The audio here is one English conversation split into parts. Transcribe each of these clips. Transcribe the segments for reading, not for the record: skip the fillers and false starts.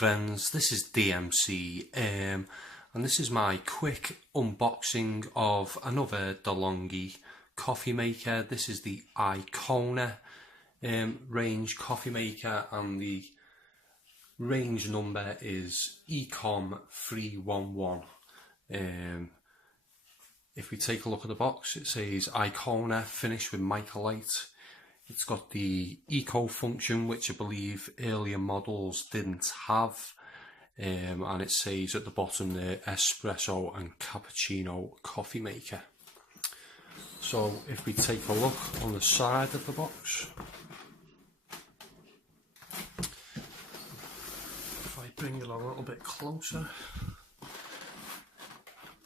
friends, this is DMC and this is my quick unboxing of another Delonghi coffee maker. This is the Icona range coffee maker and the range number is ECOM311. If we take a look at the box, it says Icona finished with microlite. It's got the eco function, which I believe earlier models didn't have, and it says at the bottom the Espresso and Cappuccino coffee maker. So if we take a look on the side of the box, if I bring it a little bit closer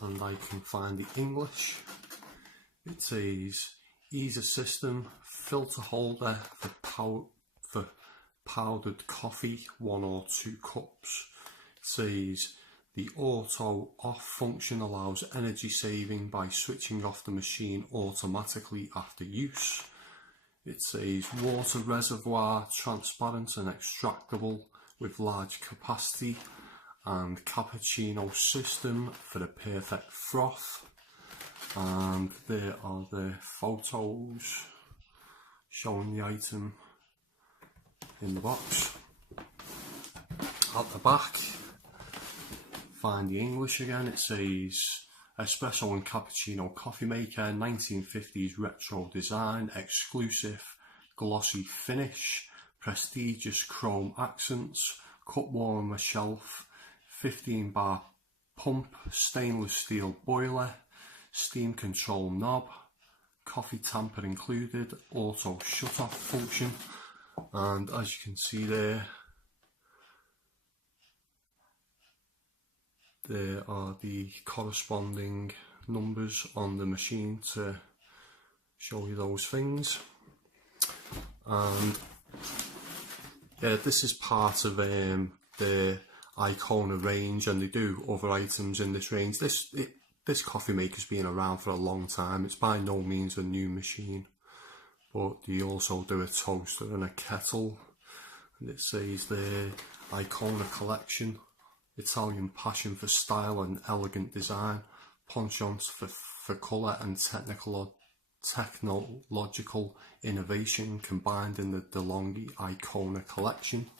and I can find the English, it says ease system, filter holder for powdered coffee, 1 or 2 cups. It says the auto off function allows energy saving by switching off the machine automatically after use. It says water reservoir, transparent and extractable with large capacity, and cappuccino system for the perfect froth. And there are the photos showing the item in the box. At the back, find the English again. It says Espresso and Cappuccino coffee maker, 1950s retro design, exclusive glossy finish, prestigious chrome accents, cup warmer shelf, 15 bar pump, stainless steel boiler, steam control knob, coffee tamper included, auto shut off function, and as you can see there are the corresponding numbers on the machine to show you those things. And yeah, this is part of the Icona range, and they do other items in this range. This coffee maker's been around for a long time. It's by no means a new machine, but they also do a toaster and a kettle. And it says the Icona collection, Italian passion for style and elegant design, penchant for colour and technological innovation combined in the Delonghi Icona collection.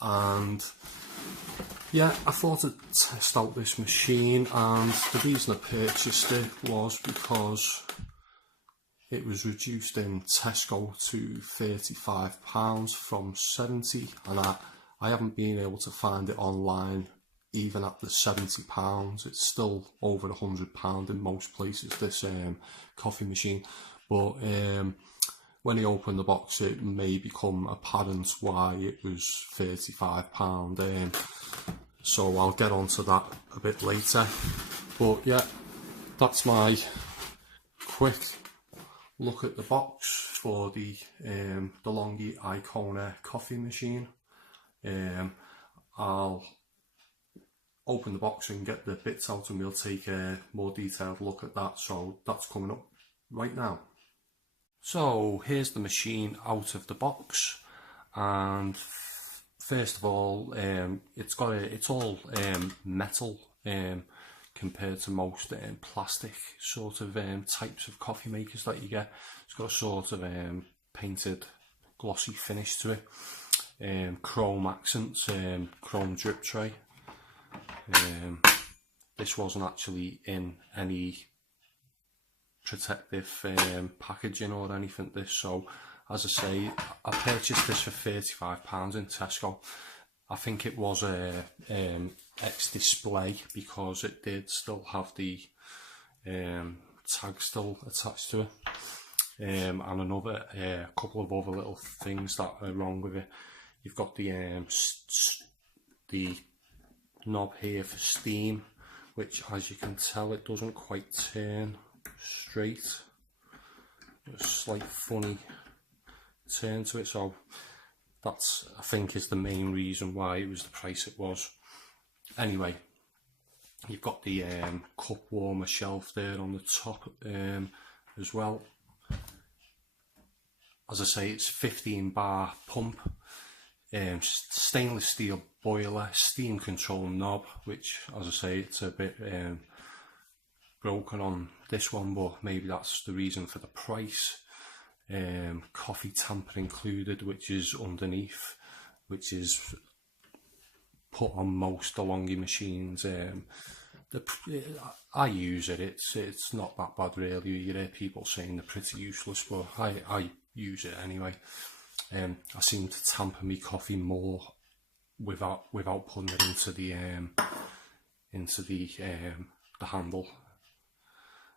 And yeah, I thought I'd test out this machine, and the reason I purchased it was because it was reduced in Tesco to £35 from £70, and I haven't been able to find it online even at the £70. It's still over £100 in most places, this coffee machine. But when you open the box, it may become apparent why it was £35. So I'll get onto that a bit later. But yeah, that's my quick look at the box for the Delonghi Icona coffee machine. I'll open the box and get the bits out, and we'll take a more detailed look at that. So that's coming up right now. So here's the machine out of the box, and first of all, it's all metal compared to most plastic sort of types of coffee makers that you get. It's got a sort of painted glossy finish to it, chrome accents, chrome drip tray. This wasn't actually in any protective packaging or anything, so as I say, I purchased this for £35 in Tesco. I think it was a ex-display because it did still have the tag still attached to it, and another couple of other little things that are wrong with it. You've got the knob here for steam, which, as you can tell, it doesn't quite turn straight. There's a slight funny turn to it, so that's, I think, is the main reason why it was the price it was. Anyway, you've got the cup warmer shelf there on the top as well. As I say, it's 15 bar pump. stainless steel boiler, steam control knob, which, as I say, it's a bit broken on this one, but maybe that's the reason for the price. Coffee tamper included, which is underneath, which is put on most Delonghi machines. I use it. It's not that bad really. You hear people saying they're pretty useless, but I use it anyway. I seem to tamper my coffee more without putting it into the handle.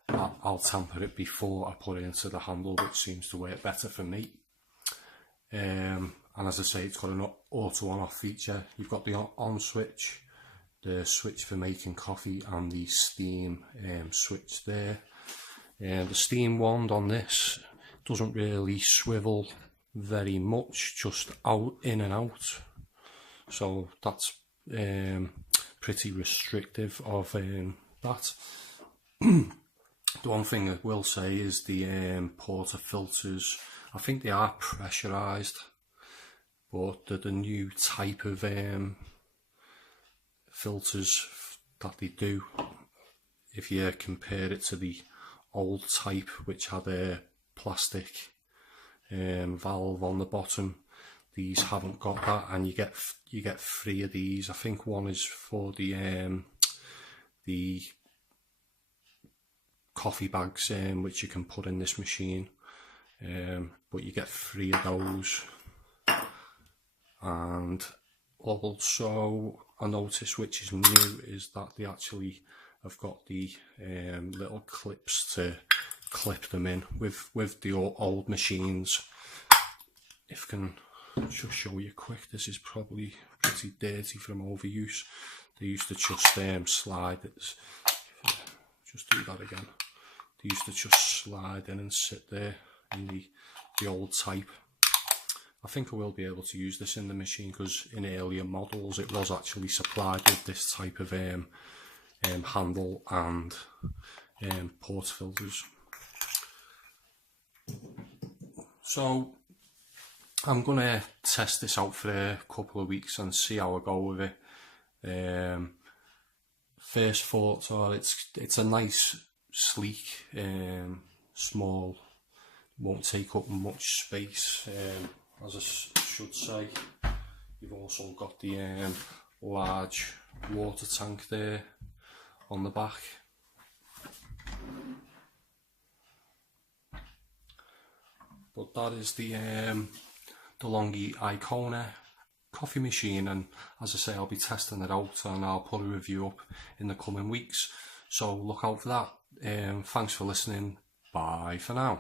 I'll tamper it before I put it into the handle, which seems to work better for me. And as I say, it's got an auto on off feature. You've got the on switch, the switch for making coffee, and the steam switch there. The steam wand on this doesn't really swivel very much, just out, in and out. So that's pretty restrictive of that. The one thing I will say is the porter filters. I think they are pressurised, but they're the new type of filters that they do. If you compare it to the old type, which had a plastic valve on the bottom, these haven't got that, and you get 3 of these. I think one is for the coffee bags, which you can put in this machine, but you get 3 of those. And also I noticed, which is new, is that they actually have got the little clips to clip them in with the old machines. If I can just show you quick, this is probably pretty dirty from overuse. They used to just slide it. Just do that again. They used to just slide in and sit there in the old type. I think I will be able to use this in the machine, because in earlier models it was actually supplied with this type of handle and port filters. So I'm going to test this out for a couple of weeks and see how I go with it. First thoughts are it's a nice, sleek, small, won't take up much space. As I should say, you've also got the large water tank there on the back. But that is the Delonghi Icona coffee machine, and as I say, I'll be testing it out and I'll put a review up in the coming weeks, so look out for that. Thanks for listening. Bye for now.